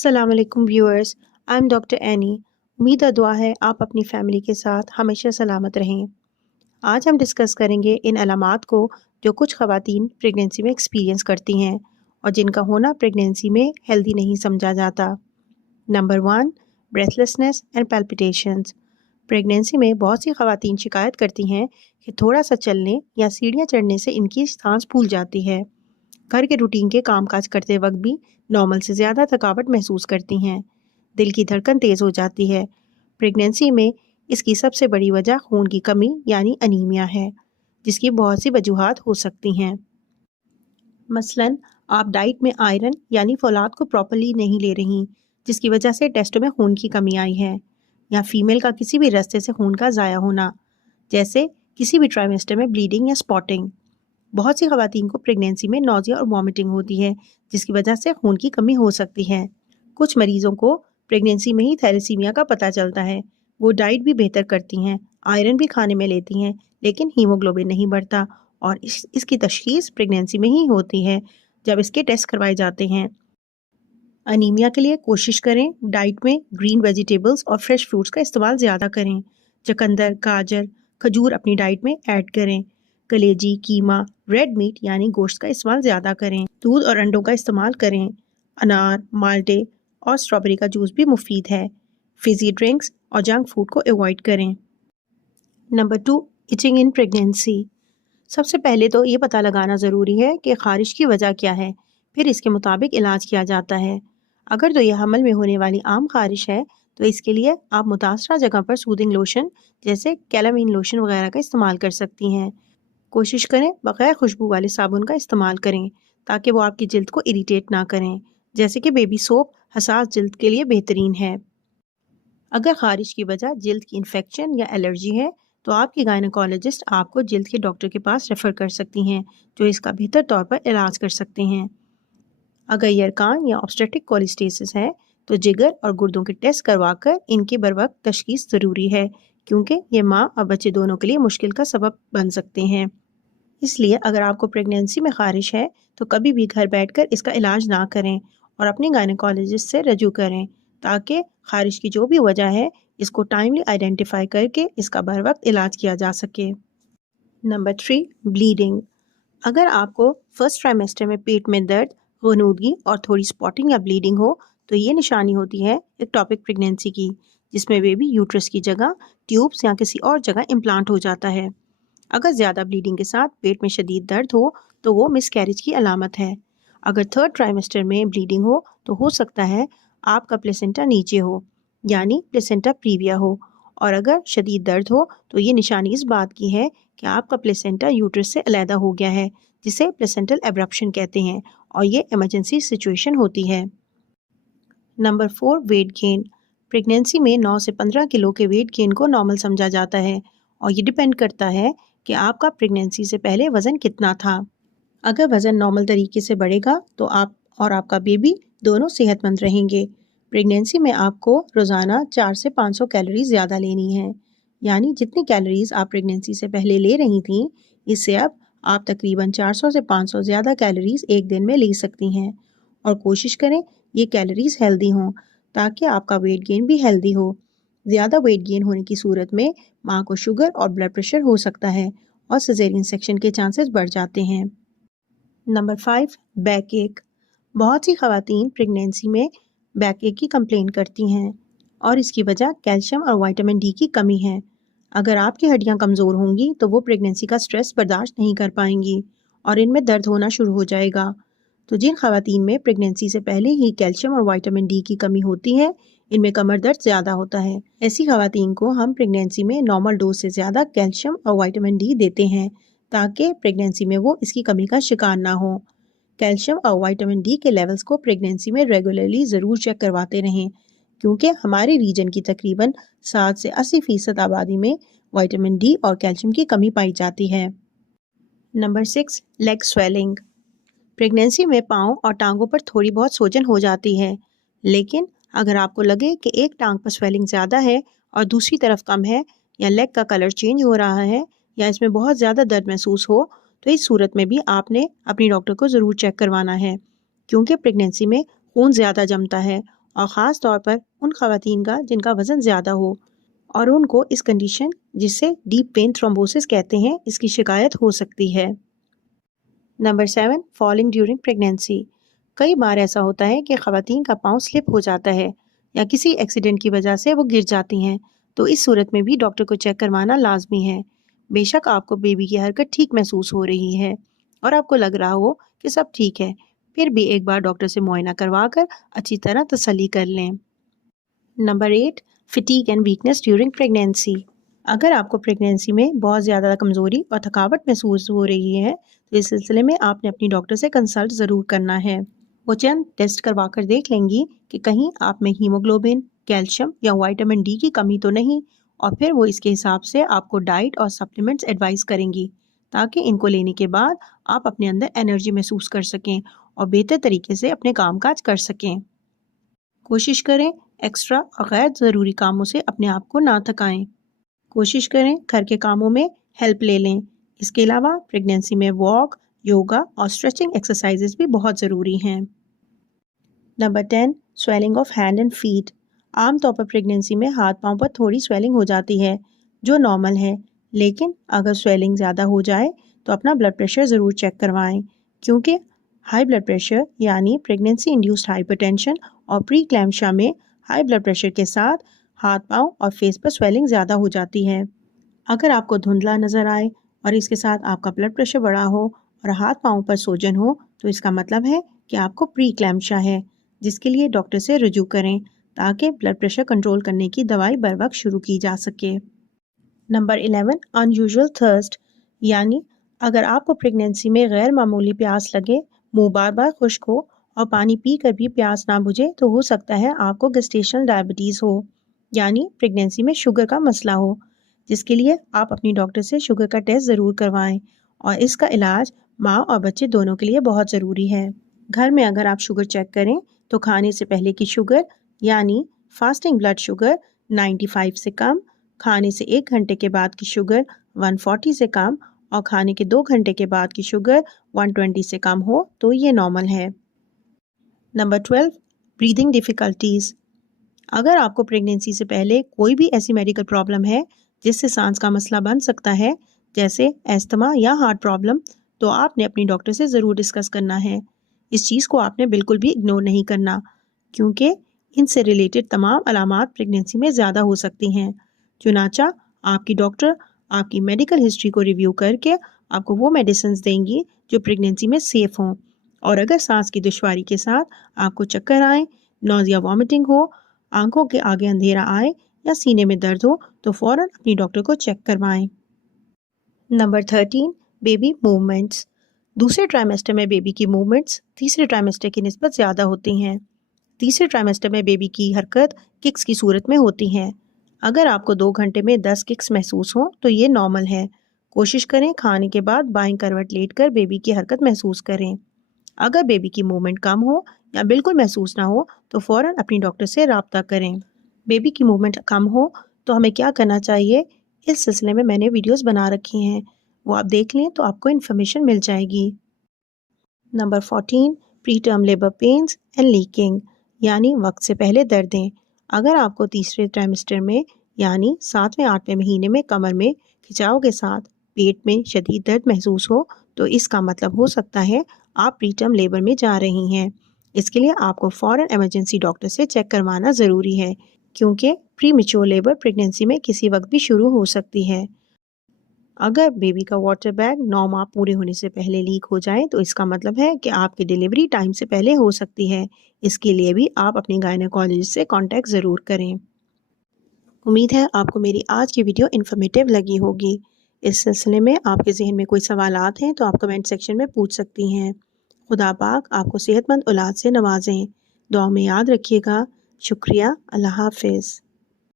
अस्सलाम वालेकुम viewers, I am doctor any. उम्मीद और दुआ है आप अपनी फैमिली के साथ हमेशा सलामत रहें। आज हम डिस्कस करेंगे इन अलामात को जो कुछ ख़वातीन प्रेगनेंसी में एक्सपीरियंस करती हैं और जिनका होना प्रेगनेंसी में हेल्दी नहीं समझा जाता। Number 1, breathlessness and palpitations. Pregnancy में बहुत सी ख़वातीन शिकायत करती हैं कि थोड़ा सा चलने या सीढ़ियाँ चढ़ने से इनकी सांस फूल जाती है। घर के रूटीन के कामकाज करते वक्त भी नॉर्मल से ज़्यादा थकावट महसूस करती हैं। दिल की धड़कन तेज़ हो जाती है। प्रेगनेंसी में इसकी सबसे बड़ी वजह खून की कमी यानी अनीमिया है, जिसकी बहुत सी वजूहात हो सकती हैं। मसलन आप डाइट में आयरन यानी फौलाद को प्रॉपर्ली नहीं ले रही, जिसकी वजह से टेस्टों में खून की कमी आई है, या फीमेल का किसी भी रास्ते से खून का ज़ाया होना, जैसे किसी भी ट्राइमेस्टर में ब्लीडिंग या स्पॉटिंग। बहुत सी ख़वातीन को प्रेगनेंसी में नौजिया और वॉमिटिंग होती है, जिसकी वजह से खून की कमी हो सकती है। कुछ मरीज़ों को प्रेगनेंसी में ही थैलेसीमिया का पता चलता है। वो डाइट भी बेहतर करती हैं, आयरन भी खाने में लेती हैं, लेकिन हीमोग्लोबिन नहीं बढ़ता और इसकी तशख़ीस प्रेगनेंसी में ही होती है जब इसके टेस्ट करवाए जाते हैं। अनीमिया के लिए कोशिश करें डाइट में ग्रीन वेजिटेबल्स और फ्रेश फ्रूट्स का इस्तेमाल ज़्यादा करें। चुकंदर, गाजर, खजूर अपनी डाइट में ऐड करें। कलेजी, कीमा, रेड मीट यानी गोश्त का इस्तेमाल ज़्यादा करें। दूध और अंडों का इस्तेमाल करें। अनार, माल्टे और स्ट्रॉबेरी का जूस भी मुफीद है। फिजी ड्रिंक्स और जंक फूड को अवॉइड करें। Number 2, itching in pregnancy. सबसे पहले तो ये पता लगाना ज़रूरी है कि ख़ारिश की वजह क्या है, फिर इसके मुताबिक इलाज किया जाता है। अगर तो यह हमल में होने वाली आम ख़ारिश है तो इसके लिए आप मुतासरा जगह पर सूदिंग लोशन जैसे कैलामीन लोशन वगैरह का इस्तेमाल कर सकती हैं। कोशिश करें बग़ैर खुशबू वाले साबुन का इस्तेमाल करें ताकि वो आपकी जिल्द को इरिटेट ना करें, जैसे कि बेबी सोप हसास जिल्द के लिए बेहतरीन है। अगर ख़ारिश की वजह जिल्द की इन्फेक्शन या एलर्जी है तो आपकी गायनेकोलॉजिस्ट आपको जिल्द के डॉक्टर के पास रेफ़र कर सकती हैं, जो इसका बेहतर तौर पर इलाज कर सकते हैं। अगर यरकान या ऑब्स्टेट्रिक कोलिस्टेसिस है तो जिगर और गुर्दों के टेस्ट करवाकर इनकी बरवक्त तशख़ीस ज़रूरी है, क्योंकि ये माँ और बच्चे दोनों के लिए मुश्किल का सबब बन सकते हैं। इसलिए अगर आपको प्रेगनेंसी में ख़ारिश है तो कभी भी घर बैठकर इसका इलाज ना करें और अपने गायनेकोलॉजिस्ट से रजू करें, ताकि ख़ारिश की जो भी वजह है इसको टाइमली आइडेंटिफाई करके इसका बर वक्त इलाज किया जा सके। Number 3, bleeding. अगर आपको फर्स्ट ट्राइमेस्टर में पेट में दर्द, ग़नूदगी और थोड़ी स्पॉटिंग या ब्लीडिंग हो तो ये निशानी होती है एक्टोपिक प्रेगनेंसी की, जिसमें बेबी यूट्रस की जगह ट्यूब्स या किसी और जगह इम्प्लांट हो जाता है। अगर ज़्यादा ब्लीडिंग के साथ पेट में शदीद दर्द हो तो वो मिसकैरेज की अलामत है। अगर थर्ड ट्राइमेस्टर में ब्लीडिंग हो सकता है आपका प्लेसेंटा नीचे हो, यानी प्लेसेंटा प्रीविया हो, और अगर शदीद दर्द हो तो ये निशानी इस बात की है कि आपका प्लेसेंटा यूट्रस से अलहदा हो गया है, जिसे प्लेसेंटल एब्रप्शन कहते हैं, और ये इमरजेंसी सिचुएशन होती है। Number 4, weight gain. प्रेगनेंसी में 9 से 15 किलो के वेट गेन को नॉर्मल समझा जाता है और ये डिपेंड करता है कि आपका प्रेगनेंसी से पहले वज़न कितना था। अगर वज़न नॉर्मल तरीके से बढ़ेगा तो आप और आपका बेबी दोनों सेहतमंद रहेंगे। प्रेगनेंसी में आपको रोज़ाना 4 से 500 कैलोरीज ज़्यादा लेनी है, यानी जितनी कैलोरीज आप प्रेगनेंसी से पहले ले रही थीं, इससे अब आप तकरीबन 400 से 500 ज़्यादा कैलोरीज एक दिन में ले सकती हैं। और कोशिश करें ये कैलोरीज हेल्दी हों ताकि आपका वेट गेन भी हेल्दी हो। ज़्यादा वेट गेन होने की सूरत में माँ को शुगर और ब्लड प्रेशर हो सकता है और सिजेरियन सेक्शन के चांसेस बढ़ जाते हैं। नंबर 5, बैक एक। बहुत सी ख़वातीन प्रेगनेंसी में बैक एक की कंप्लेन करती हैं और इसकी वजह कैल्शियम और विटामिन डी की कमी है। अगर आपकी हड्डियां कमज़ोर होंगी तो वो प्रेगनेंसी का स्ट्रेस बर्दाश्त नहीं कर पाएंगी और इनमें दर्द होना शुरू हो जाएगा। तो जिन ख़वातीन में प्रेगनेंसी से पहले ही कैल्शियम और विटामिन डी की कमी होती है, इनमें कमर दर्द ज़्यादा होता है। ऐसी ख़वातीन को हम प्रेगनेंसी में नॉर्मल डोज से ज़्यादा कैल्शियम और विटामिन डी देते हैं ताकि प्रेगनेंसी में वो इसकी कमी का शिकार ना हो। कैल्शियम और विटामिन डी के लेवल्स को प्रेगनेंसी में रेगुलरली ज़रूर चेक करवाते रहें, क्योंकि हमारे रीजन की तकरीबन 7 से 80% आबादी में विटामिन डी और कैल्शियम की कमी पाई जाती है। Number 6, leg swelling. प्रेगनेंसी में पाँव और टांगों पर थोड़ी बहुत सूजन हो जाती है, लेकिन अगर आपको लगे कि एक टांग पर स्वेलिंग ज़्यादा है और दूसरी तरफ कम है, या लेग का कलर चेंज हो रहा है, या इसमें बहुत ज़्यादा दर्द महसूस हो, तो इस सूरत में भी आपने अपनी डॉक्टर को ज़रूर चेक करवाना है, क्योंकि प्रेगनेंसी में खून ज़्यादा जमता है اور ख़ास طور پر ان خواتین کا جن کا وزن زیادہ ہو اور ان کو اس کنڈیشن جسے ڈیپ وین تھرومبوسس کہتے ہیں اس کی شکایت ہو سکتی ہے۔ Number 7، falling during pregnancy. کئی بار ایسا ہوتا ہے کہ خواتین کا پاؤں سلپ ہو جاتا ہے یا کسی ایکسیڈنٹ کی وجہ سے وہ گر جاتی ہیں، تو اس صورت میں بھی ڈاکٹر کو چیک کروانا لازمی ہے۔ بے شک آپ کو بیبی کی حرکت ٹھیک محسوس ہو رہی ہے اور آپ کو لگ رہا ہو کہ سب ٹھیک ہے، پھر بھی ایک بار ڈاکٹر سے معائنہ کروا کر اچھی طرح تسلی کر لیں۔ Number 8، fatigue and weakness during pregnancy. اگر آپ کو پریگنینسی میں بہت زیادہ کمزوری اور تھکاوٹ محسوس ہو رہی ہے تو اس سلسلے میں آپ نے اپنی ڈاکٹر سے کنسلٹ ضرور کرنا ہے۔ وہ چند ٹیسٹ کروا کر دیکھ لیں گی کہ کہیں آپ میں ہیموگلوبن، کیلشیم یا وائٹامن ڈی کی کمی تو نہیں، اور پھر وہ اس کے حساب سے آپ کو ڈائٹ اور سپلیمنٹس ایڈوائز کریں گی تاکہ ان کو لینے کے بعد آپ اپنے اندر انرجی محسوس کر سکیں اور بہتر طریقے سے اپنے کام کاج کر سکیں۔ کوشش کریں ایکسٹرا اور غیر ضروری کاموں سے اپنے آپ کو نہ تھکائیں۔ کوشش کریں گھر کے کاموں میں ہیلپ لے لیں۔ اس کے علاوہ پریگنینسی میں واک، یوگا اور اسٹریچنگ ایکسرسائزز بھی بہت ضروری ہیں۔ Number 10، swelling of hand and feet. عام طور پر پریگنینسی میں ہاتھ پاؤں پر تھوڑی سویلنگ ہو جاتی ہے جو نارمل ہے، لیکن اگر سویلنگ زیادہ ہو جائے تو اپنا بلڈ پریشر ضرور چیک کروائیں، کیونکہ ہائی بلڈ پریشر یعنی پریگنینسی انڈیوسڈ ہائپر ٹینشن اور پری کلیمشیا میں ہائی بلڈ پریشر کے ساتھ ہاتھ پاؤں اور فیس پر سویلنگ زیادہ ہو جاتی ہے۔ اگر آپ کو دھندلا نظر آئے اور اس کے ساتھ آپ کا بلڈ پریشر بڑھا ہو اور ہاتھ پاؤں پر سوجن ہو تو اس کا مطلب ہے کہ آپ کو پری کلیمشیا ہے، جس کے لیے ڈاکٹر سے رجوع کریں تاکہ بلڈ پریشر کنٹرول کرنے کی دوائی بر وقت شروع کی جا سکے۔ نمبر 11، ان یوزول تھرسٹ، یعنی اگر آپ کو پریگنینسی میں غیر معمولی پیاس لگے، منہ بار بار خشک ہو اور پانی پی کر بھی پیاس نہ بجھے تو ہو سکتا ہے آپ کو گیسٹیشنل ڈائبٹیز ہو، یعنی پریگنینسی میں شوگر کا مسئلہ ہو، جس کے لیے آپ اپنی ڈاکٹر سے شوگر کا ٹیسٹ ضرور کروائیں، اور اس کا علاج ماں اور بچے دونوں کے لیے بہت ضروری ہے۔ گھر میں اگر آپ شوگر چیک کریں تو کھانے سے پہلے کی شوگر یعنی فاسٹنگ بلڈ شوگر 95 سے کم، کھانے سے 1 گھنٹے کے بعد کی شوگر 140 سے کم اور کھانے کے 2 گھنٹے کے بعد کی شوگر 120 سے کم ہو تو یہ نارمل ہے۔ Number 12، breathing difficulties. اگر آپ کو پریگنینسی سے پہلے کوئی بھی ایسی میڈیکل پرابلم ہے جس سے سانس کا مسئلہ بن سکتا ہے، جیسے ایستھما یا ہارٹ پرابلم، تو آپ نے اپنی ڈاکٹر سے ضرور ڈسکس کرنا ہے۔ اس چیز کو آپ نے بالکل بھی اگنور نہیں کرنا، کیونکہ ان سے ریلیٹڈ تمام علامات پریگنینسی میں زیادہ ہو سکتی ہیں۔ چنانچہ آپ کی ڈاکٹر آپ کی میڈیکل ہسٹری کو ریویو کر کے آپ کو وہ میڈیسنز دیں گی جو پریگنینسی میں سیف ہوں، اور اگر سانس کی دشواری کے ساتھ آپ کو چکر آئیں، نوزیا وامٹنگ ہو، آنکھوں کے آگے اندھیرا آئے یا سینے میں درد ہو تو فوراً اپنی ڈاکٹر کو چیک کروائیں۔ Number 13، baby movements. دوسرے ٹرائمیسٹر میں بیبی کی موومنٹس تیسرے ٹرائمیسٹر کی نسبت زیادہ ہوتی ہیں۔ تیسرے ٹرائمیسٹر میں بیبی کی حرکت ککس کی صورت میں ہوتی ہیں۔ اگر آپ کو 2 گھنٹے میں 10 ککس محسوس ہوں تو یہ نارمل ہے۔ کوشش کریں کھانے کے بعد بائیں کروٹ لیٹ کر بیبی کی حرکت محسوس کریں۔ اگر بیبی کی موومنٹ کم ہو یا بالکل محسوس نہ ہو تو فوراً اپنی ڈاکٹر سے رابطہ کریں۔ بیبی کی موومنٹ کم ہو تو ہمیں کیا کرنا چاہیے، اس سلسلے میں نے ویڈیوز بنا رکھی ہیں، وہ آپ دیکھ لیں تو آپ کو انفارمیشن مل جائے گی۔ Number 14، preterm labour pains and leaking, یعنی وقت سے پہلے دردیں۔ اگر آپ کو تیسرے ٹرائمیسٹر میں یعنی 7ویں 8ویں مہینے میں کمر میں کھچاؤ کے ساتھ پیٹ میں شدید درد محسوس ہو تو اس کا مطلب ہو سکتا ہے آپ پری ٹرم لیبر میں جا رہی ہیں۔ اس کے لیے آپ کو فوراً ایمرجنسی ڈاکٹر سے چیک کروانا ضروری ہے، کیونکہ پری میچور لیبر پریگنینسی میں کسی وقت بھی شروع ہو سکتی ہے۔ اگر بیبی کا واٹر بیگ 9 ماہ پورے ہونے سے پہلے لیک ہو جائے تو اس کا مطلب ہے کہ آپ کی ڈیلیوری ٹائم سے پہلے ہو سکتی ہے۔ اس کے لیے بھی آپ اپنی گائنیکالوجسٹ سے کانٹیکٹ ضرور کریں۔ امید ہے آپ کو میری آج کی ویڈیو انفارمیٹیو لگی ہوگی۔ اس سلسلے میں آپ کے ذہن میں کوئی سوالات ہیں تو آپ کمنٹ سیکشن میں پوچھ سکتی ہیں۔ خدا پاک آپ کو صحت مند اولاد سے نوازیں۔ دعا میں یاد رکھیے گا۔ شکریہ۔ اللہ حافظ۔